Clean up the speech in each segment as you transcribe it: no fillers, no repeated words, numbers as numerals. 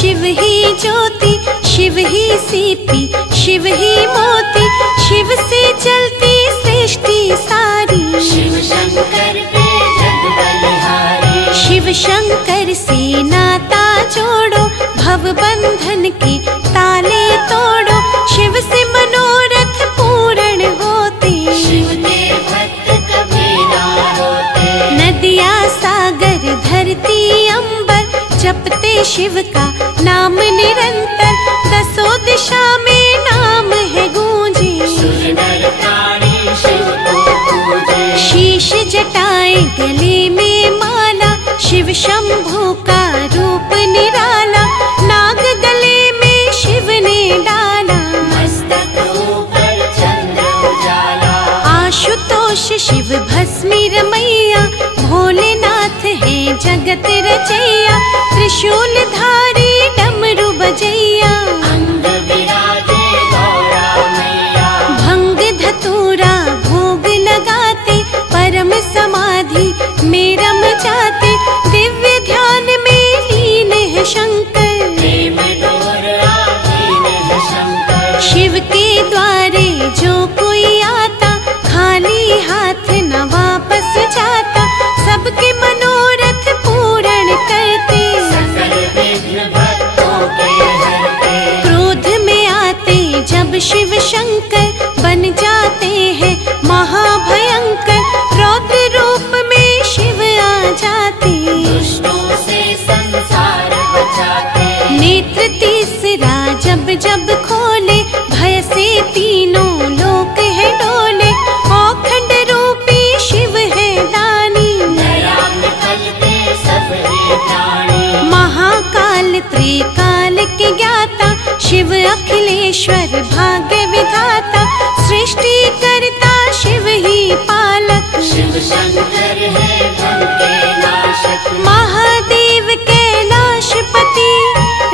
शिव ही ज्योति, शिव ही CP, Shiv ही मोती, शिव से चलती सृष्टि सारी। शिव शंकर पे जग बलिहारी, शिव शंकर से नाता जोड़ो, भव बंधन के ताले तोड़ो, शिव से मनोरथ पूर्ण होते। शिव के भक्त कभी ना होते। नदिया सागर धरती अंबर, जपते शिव का नाम निरंतर, दसों दिशा में नाम है गूंजे। सुर नर प्राणी शिव को पूजे। शीश जटाएं गले में माला, शिव शंभू का रूप निराला, नाग गले में शिव ने डाला। मस्तक ऊपर चंद्र उजाला, आशुतोष शिव भस्मी रमैया, भोलेनाथ है जगत रचैया, त्रिशूल धारी डमरू बजैया। अंग विराजे गौरा मैया, भंग धतूरा भोग लगाते, परम समाधि में रम जाते, दिव्य ध्यान में लीन है शंकर। प्रेम डोर आधीन है शंकर। शिव के द्वारे जो कोई आता, खाली हाथ न वापस जाता, सबके मनोरथ पूर्ण करते। सकल विघ्न भक्तों के हरते। क्रोध में आते जब शिव शंकर, बन जाते हैं महाभयंकर, रौद्र रूप में शिव आ जाते। दुष्टों से संसार बचाते। नेत्र तीसरा जब जब खोले, भय से तीनों लोक है डोले, औखंड रूपी शिव है दानी। दया निकलते सब ही प्राणी। महाकाल त्रिकाल के ज्ञाता, शिव अखिलेश्वर भाग्य विधाता, सृष्टि करता शिव ही पालक। शिव शंकर है धन के नाशक। महादेव कैलाशपति,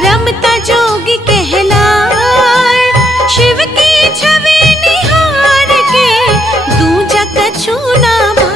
रमता जोगी कहलाए, शिव की छवि निहार के दूजा कछु ना भाए।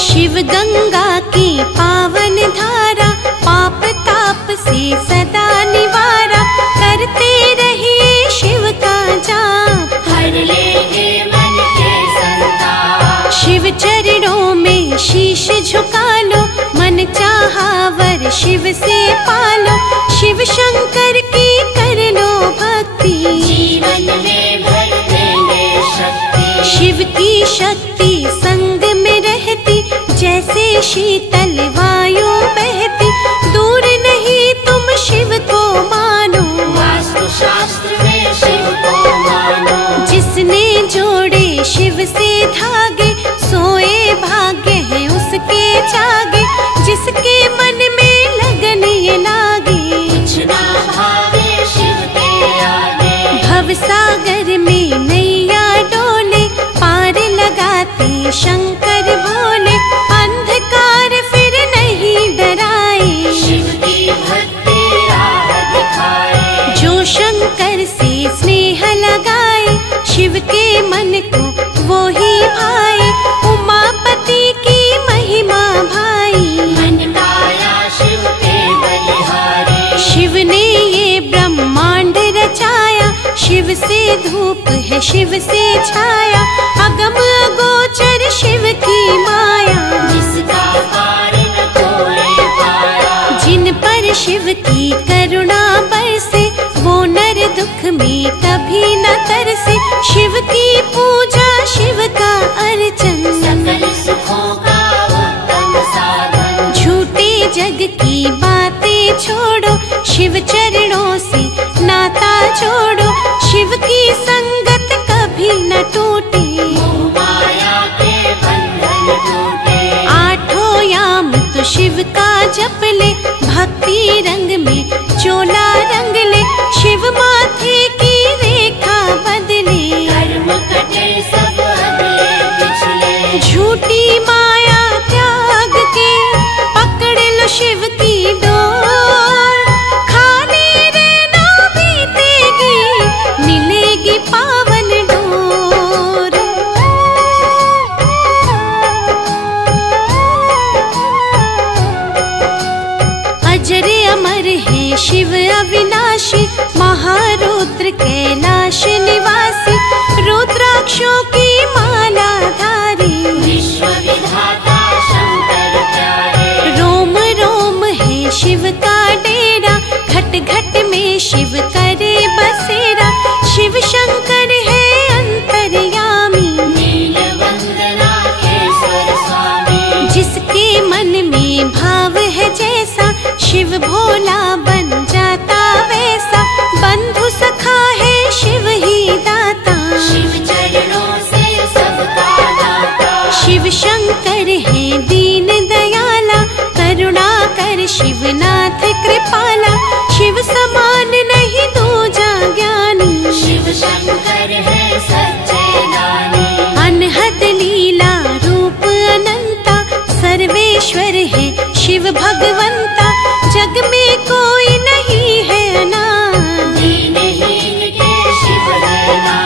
शिव गंगा की पावन धारा, पाप ताप से सदा निवारा, करते रहिए शिव का जाप। हर लेंगे मन के संताप। शिव चरणों में शीश झुका लो, मन चाहा वर शिव से पालो, शिव शंकर की कर लो भक्ति। जीवन में भर देंगे शक्ति। शिव की शक्ति संग में रहती, जैसे शीतल वायु बहती, दूर नहीं तुम शिव को मानो। वास्तु शास्त्र में शिव को मानो। जिसने जोड़े शिव से धागे, सोए भाग्य है उसके जागे, जिसके मन में लगन ये लागे। कुछ ना भागे शिव के आगे। भव सागर में नैया डोले, पार लगाते शंकर भोले, अंधकार फिर नहीं डराए। शिव की भक्ति राह दिखाए। जो शंकर से स्नेह लगाए, शिव के मन को वो ही भाए, उमापति की महिमा भाई। मन काया शिव के बलिहारी। शिव ने ये ब्रह्मांड रचाया, शिव से धूप है शिव से छाया, अगम अगोचर शिव की माया। जिसका पार न कोई पाया। जिन पर शिव की करुणा बरसे, वो नर दुख में कभी न तरसे, शिव की पूजा शिव का अर्चन, सकल सुखों का उत्तम साधन। झूठे जग की बातें छोड़ो, शिव चरणों से नाता जोड़ो, शिव की संगत कभी न टूटे। मोह माया के बंधन टूटे। आठों याम तो शिव का जप ले, भक्ति रंग में चोला रंग ले, शिव माथे की रेखा बदले। कर्म कटे सब अगले पिछले। झूठी माया त्याग के, पकड़ लो शिव की डोर, खाली रहना शिव भोला बन जाता वैसा, बंधु सखा है शिव ही दाता। शिव चरणों से सबका नाता, शिव शंकर है दीन दयाला, करुणा कर शिवनाथ कृपाला। शिव समान नहीं दूजा ज्ञानी, शिव शंकर है सच्चे दानी। अनहद लीला रूप अनंता, सर्वेश्वर है शिव भगवंता। जग में कोई नहीं है ना, दीनहीन के शिव है ना।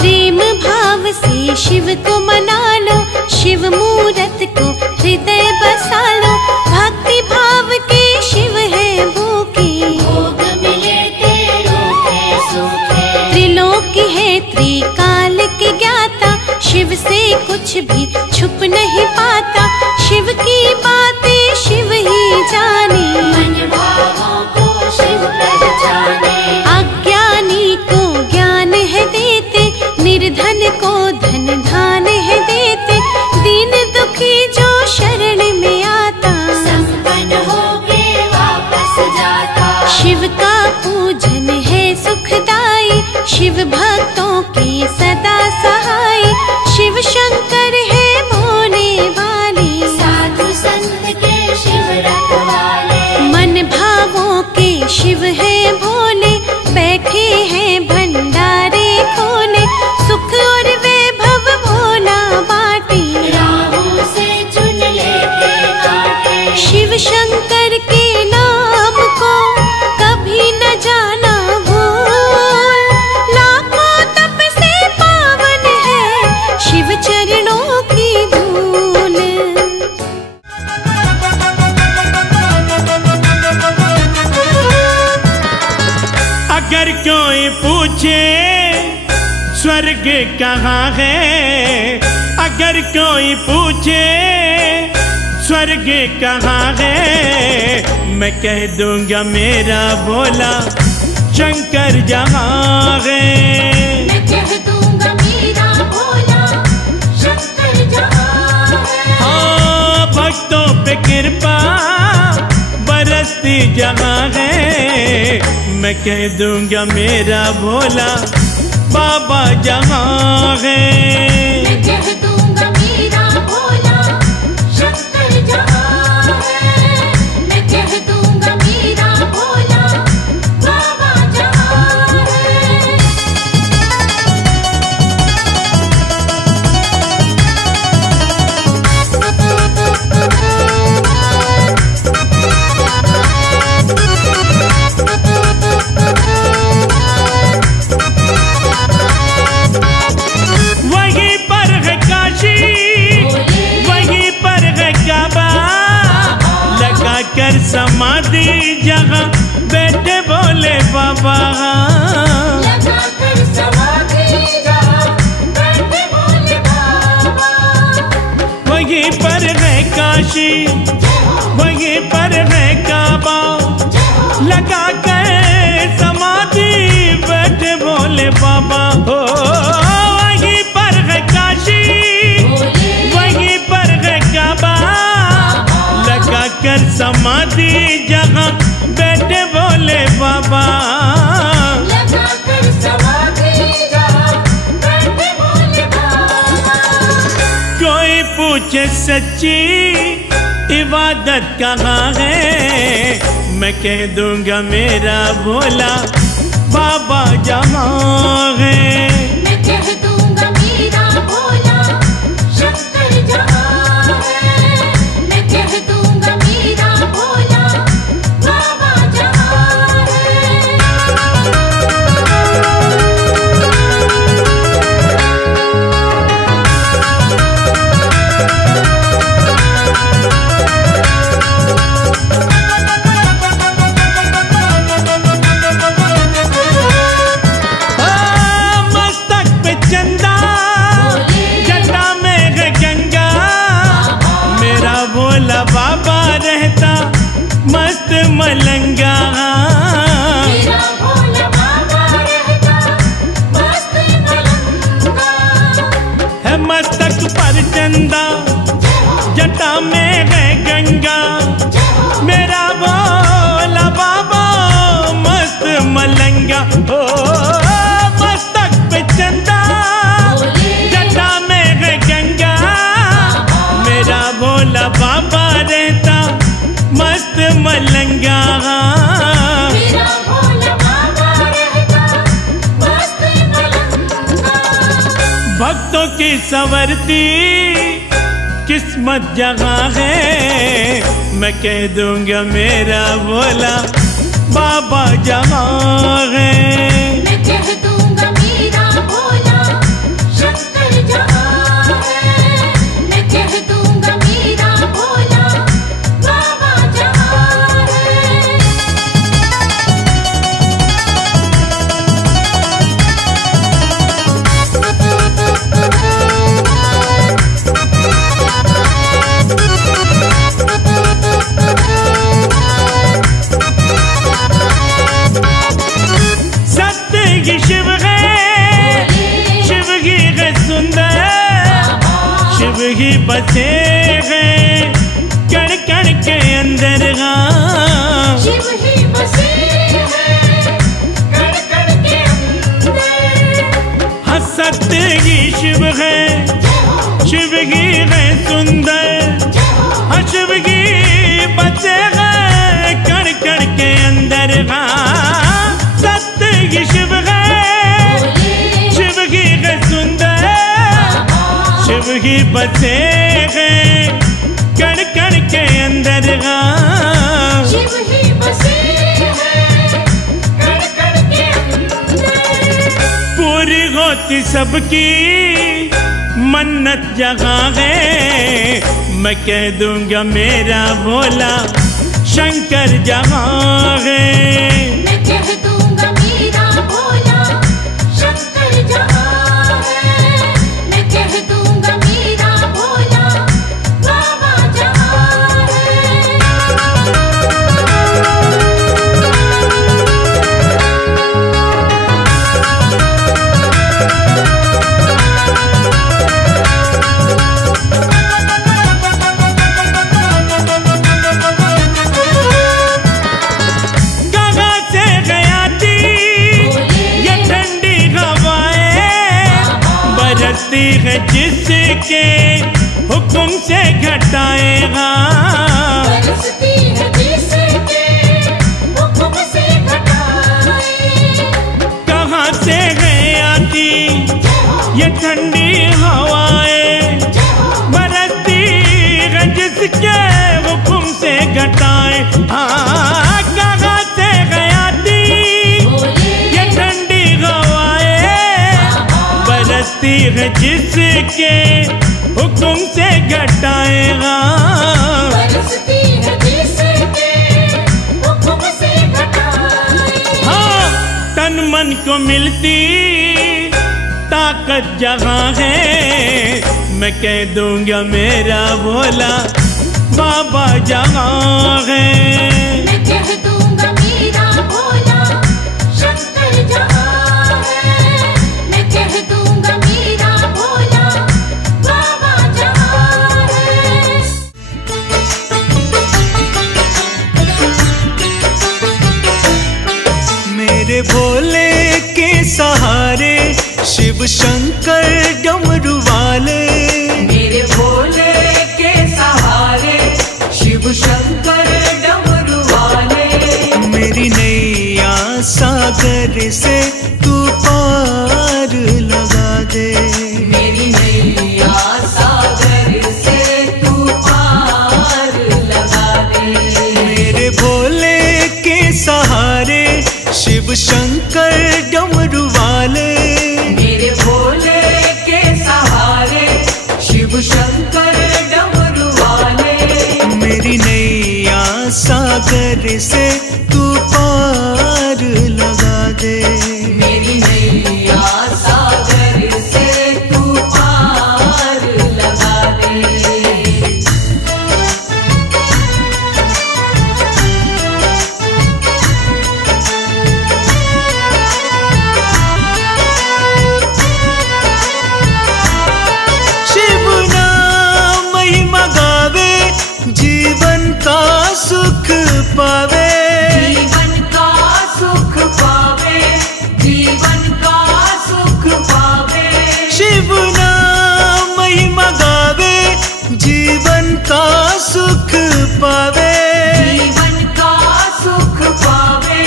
प्रेम भाव से शिव को मना लो, शिव मूरत को हृदय बसा लो। भक्ति भाव के शिव है भूखे, भोग मिले ते रूखे सूखे। त्रिलोक है त्रिकाल के ज्ञाता, शिव से कुछ भी छुप नहीं पाता। शिव की बातें शिव ही जाने, मन भावों को शिव पहचाने। अज्ञानी को ज्ञान है देते, निर्धन को धन धान है देते। दीन दुखी जो शरण में आता, संपन्न होके वापस जाता। शिव का पूजन है सुखदाई, शिव भक्तों के सदा सहाय। शिव शंकर है भोले वाले, साधु संत के शिव रखवाले। मन भावों के शिव है भोले, बैठे हैं भंडारे खोले। सुख और वैभव भोला बाटे, राहों से चुन लेते कांटे। शिव शंकर के नाम को कभी न जाना भूल। लाखों तप से पावन है शिव चरणों की धूल। अगर कोई पूछे स्वर्ग कहाँ है, अगर कोई पूछे स्वर्ग कहाँ है, मैं कह दूंगा मेरा भोला शंकर जहाँ है। मैं कह दूंगा मेरा भोला शंकर जहाँ है। हाँ, भक्तों पे कृपा बरसती जहाँ है, मैं कह दूंगा मेरा भोला बाबा जहाँ है। मैं कह दूंगा मेरा भोला शंकर जहाँ है। मैं कह दूंगा मेरा भोला बाबा जहाँ है। वहीं पर है काशी, वहीं पर है काबा, लगा कर समाधि जहाँ बैठे भोले बाबा। लगा कर समाधि जहाँ बैठे भोले बाबा। वहीं पर है काशी, वहीं पर है काबा, लगा कर समाधि बैठे भोले बाबा। हो वहीं पर है काशी, वहीं पर है काबा, लगा कर समाधि जहाँ बैठे भोले बाबा। लगा कर समाधि जहाँ बैठे भोले बाबा। कोई पूछे सच्ची इबादत कहाँ है, मैं कह दूंगा मेरा भोला बाबा जहाँ है। मैं कह दूंगा मेरा भोला शंकर जहाँ है। मैं कह दूंगा मेरा भोला बाबा जहाँ है। सवरती किस्मत जहाँ है, मैं कह दूंगा मेरा भोला बाबा जहाँ है। मैं कह दूंगा मेरा भोला शंकर जहाँ है। मैं कह दूंगा मेरा भोला बाबा जहाँ है। सत्य की शिव है, शिव की है सुंदर, शिव ही बसे हैं कण कण के अंदर। शिव ही बसे हैं कण कण के अंदर। हाँ सत्य की शिव है, शिव की है सुंदर, हाँ शिव की बसे हैं कण कण के अंदर। सत्य की शिव है, शिव की है सुंदर, शिव ही बसे हैं कण कण के अंदर। शिव ही बसे हैं कण कण के अंदर। पूरी होती सबकी मन्नत जहाँ है, मैं कह दूंगा मेरा भोला शंकर जहाँ है। मैं कह दूंगा मेरा भोला शंकर जहाँ है। मैं कह दूंगा मेरा भोला बाबा जहाँ है। कहाँ से गया थी ये ठंडी हवाएं, बरसती है जिसके हुक्म से घटाएगा। बरसती है जिसके हुक्म से घटाए। कहाँ से गया थी ये ठंडी हवाएं, बरसती है जिसके हुक्म से घटाए। हाँ कहाँ से गया थी ये ठंडी हवाएं, बरसती है जिसके हुक्म से घटाएगा। बरसती है जिसके हुक्म से घटाए। हाँ तन मन को मिलती ताकत जहाँ है, मैं कह दूंगा मेरा भोला बाबा जहाँ है। मैं कह दूंगा मेरा भोला शंकर जहाँ है। मैं कह दूंगा मेरा भोला बाबा जहाँ है। मेरे भोले के सहारे शिव शंकर डमरू वाले। मेरे भोले के सहारे शिव शंकर डमरू वाले। मेरी नैया सागर से तू पार लगा दे। मेरी नैया सागर से तू पार लगा दे। मेरे भोले के सहारे शिव शंकर डमरू वाले। मेरे भोले के सहारे शिव शंकर डमरू वाले। मेरी नैया सागर से तू पार लगा दे। मेरी नैया सागर से तू पार लगा दे। शिव नाम महिमा गावे, जीवन का सुख पावे। जीवन का सुख पावे, जीवन का सुख पावे। शिव नाम महिमा गावे, जीवन का सुख पावे। जीवन का सुख पावे,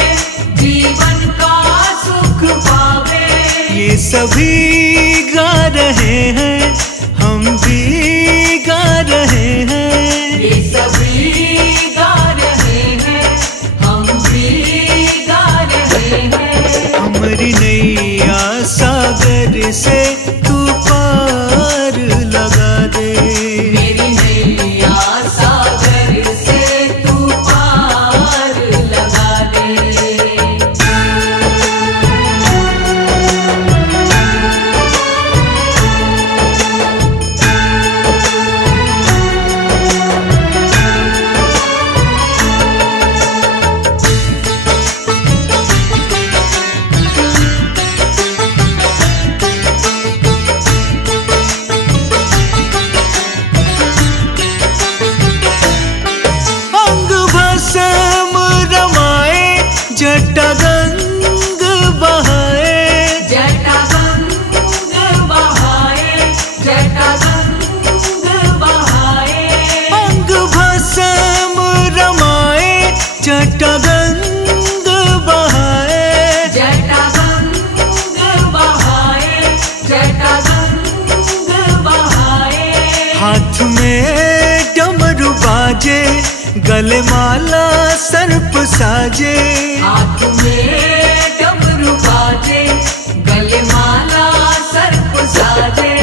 जीवन का सुख पावे। ये सभी गा रहे हैं से तू पार लगा दे। मेरी नैया सागर से तू पार लगा दे। अंग भस्म रमाए जटा गंग बहाए। जटा गंग बहाए, जटा गंग बहाए। अंग भस्म रमाए जटा गंग बहाए। जटा गंग बहाए, जटा गंग बहाए। हाथ में डमरू बाजे गले माला सर्प साजे। हाथ में डमरू बाजे गले माला सर्प साजे।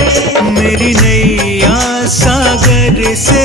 मेरी नैया सागर से